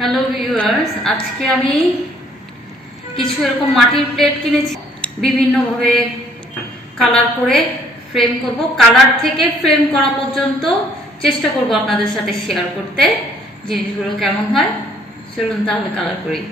Hello viewers, আজকে আমি কিছু এরকম মাটির প্লেট কিনেছি। বিভিন্নভাবে কালার করে ফ্রেম করব। কালার থেকে ফ্রেম করা পর্যন্ত চেষ্টা করব আপনাদের সাথে শেয়ার করতে। জিনিসগুলো কেমন হয় চলুন তাহলে কালার করি।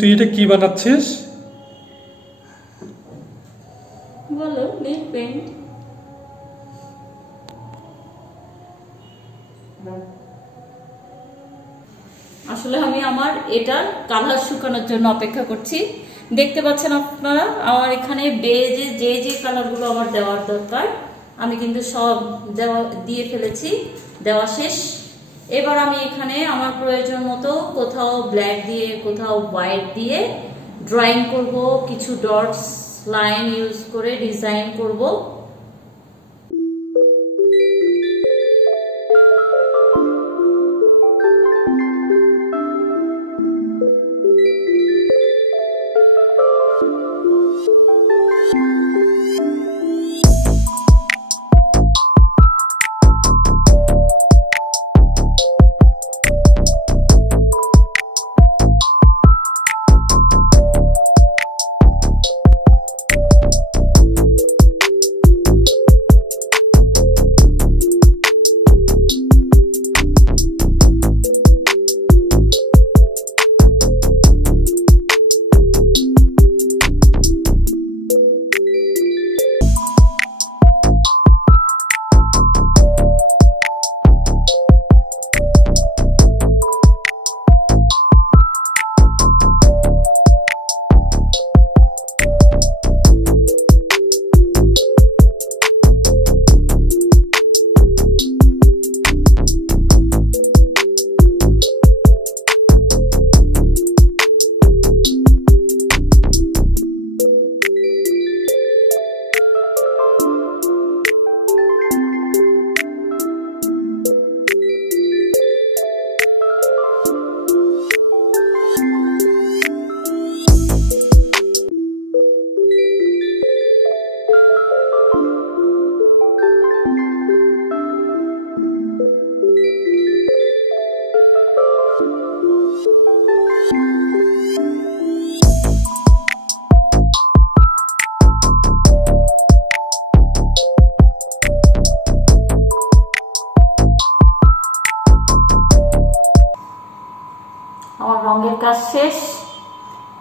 তুই এটা কি বানাচ্ছিস? বলো। Net paint. আসলে আমি আমার এটার কালার শুকানোর জন্য অপেক্ষা করছি। দেখতে পাচ্ছেন আপনারা আমার এখানে বেজে যে কালারগুলো আমার দেওয়ার দরকার আমি কিন্তু সব দিয়ে ফেলেছি, দেওয়া শেষ। এবার আমি এখানে আমার প্রয়োজন মতো কোথাও ব্ল্যাক দিয়ে কোথাও হোয়াইট দিয়ে ড্রয়িং করব, কিছু ডটস লাইন ইউজ করে ডিজাইন করব।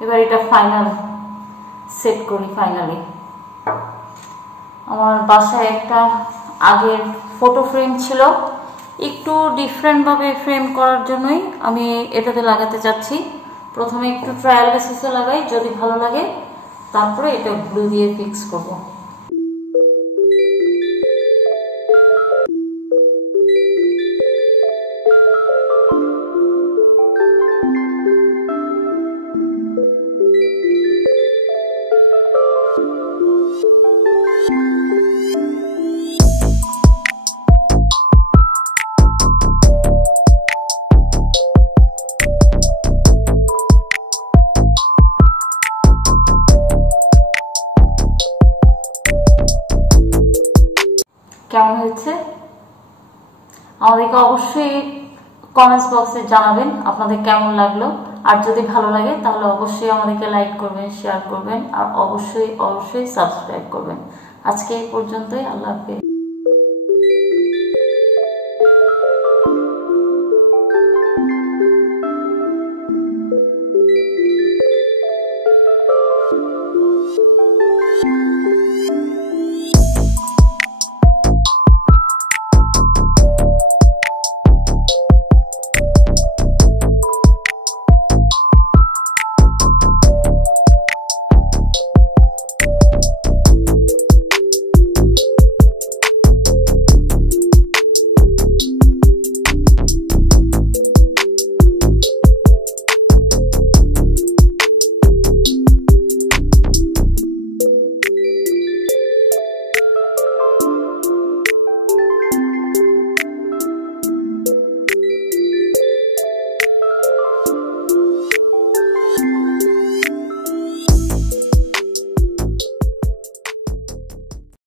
এবার এটা ফাইনাল সেট করি। ফাইনালি আমার বাসায় একটা আগের ফটো ফ্রেম ছিল, একটু ডিফারেন্টভাবে ফ্রেম করার জন্যই আমি এটাতে লাগাতে চাচ্ছি। প্রথমে একটু ট্রায়াল বেসিসে লাগাই, যদি ভালো লাগে তারপরে এটা গ্লু দিয়ে ফিক্স করব। কেমন হয়েছে আমাদেরকে অবশ্যই কমেন্টস বক্সে জানাবেন আপনাদের কেমন লাগলো। আর যদি ভালো লাগে তাহলে অবশ্যই আমাদেরকে লাইক করবেন, শেয়ার করবেন, আর অবশ্যই সাবস্ক্রাইব করবেন। আজকে এই পর্যন্তই। আল্লাহ হাফেজ।